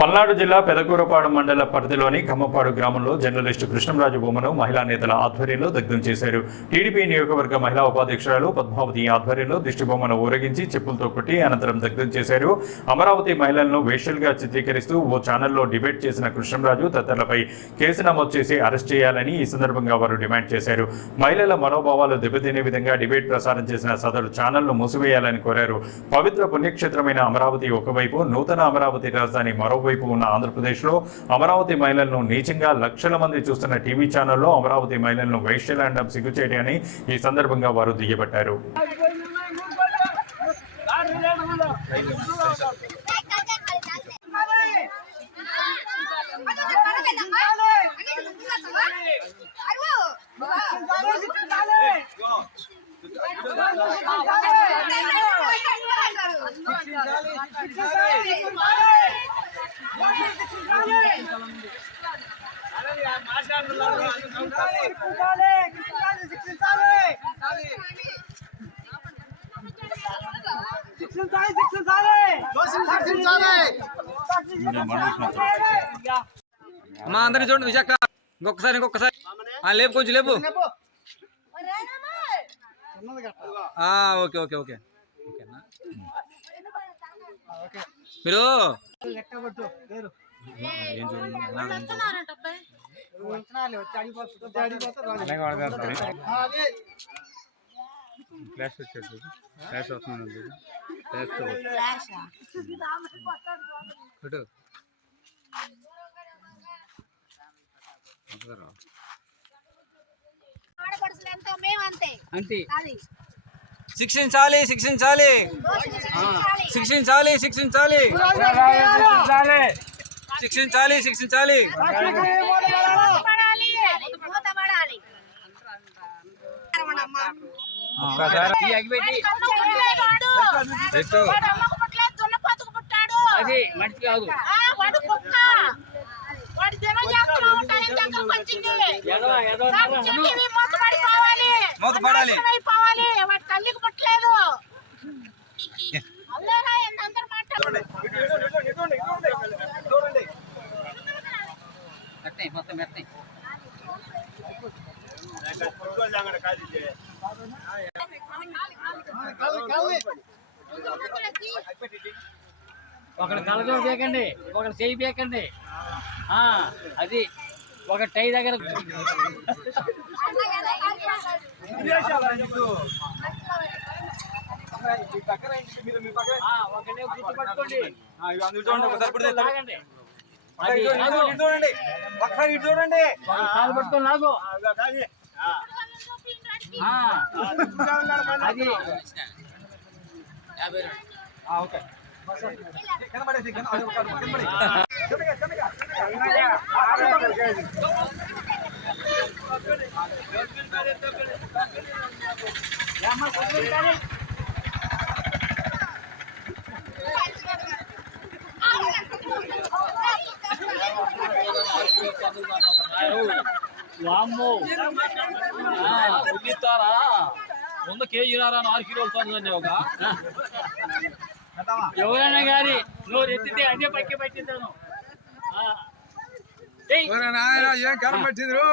పల్నాడు జిల్లా పెదకూరపాడు మండల పరిధిలోని కమ్మపాడు గ్రామంలో జర్నలిస్టు కృష్ణంరాజు బొమ్మను మహిళా నేతల ఆధ్వర్యంలో దగ్ధం చేశారు. టీడీపీ నియోజకవర్గ మహిళా ఉపాధ్యక్షురాలు పద్మావతి ఆధ్వర్యంలో దిష్టి బొమ్మను ఊరేగించి చెప్పులతో కొట్టి అనంతరం దగ్ధం చేశారు. అమరావతి మహిళలను వేశ్యలుగా చిత్రీకరిస్తూ ఓ ఛానల్లో డిబేట్ చేసిన కృష్ణంరాజు తదితరులపై కేసు నమోదు చేసి అరెస్ట్ చేయాలని ఈ సందర్భంగా వారు డిమాండ్ చేశారు. మహిళల మనోభావాలు దెబ్బతినే విధంగా డిబేట్ ప్రసారం చేసిన సదరు ఛానల్ను మూసివేయాలని కోరారు. పవిత్ర పుణ్యక్షేత్రమైన అమరావతి ఒకవైపు, నూతన అమరావతి రాజధాని మరోవైపు ఉన్న ఆంధ్రప్రదేశ్లో అమరావతి మహిళలను నీచంగా లక్షల మంది చూస్తున్న టీవీ ఛానల్లో అమరావతి మహిళలను వైశ్యలాండం సిగ్గుచేయని అని ఈ సందర్భంగా వారు దుయ్యబట్టారు. మా అందరిని చూడండి విశాఖ ఇంకొకసారి లేపు కొంచెం లేపు. ఓకే ఓకే ఓకే ఓకేనా మీరు ఏం చూడండి ఫ్లాష్ వచ్చేది ఫ్లాష్ వస్తుంది అంతే శిక్షించాలి శిక్షించాలి శిక్షించాలి శిక్షించాలి శిక్షించాలి శిక్షించాలి అది మంచి కాదు. మోతపడాలి తల్లికి పుట్టలేదు. మొత్తం మెత్తాయి ఒకటి కలజో బేకండి, ఒకటి చెయ్యి బేకండి. అది ఒక టై దగ్గర గుర్తుపట్టుకోండి. చూడండి కాలు పట్టుకొని లాగు. అది ఓకే ಉಳಿತಾರಾ 1 kg 6 కిలోలు తోడుదండి. ఒక ఎవరైనా కానీ నోరు ఎత్తితే అదే పక్కి పట్టిందాను. ఏం కరం పట్టిండ్రు.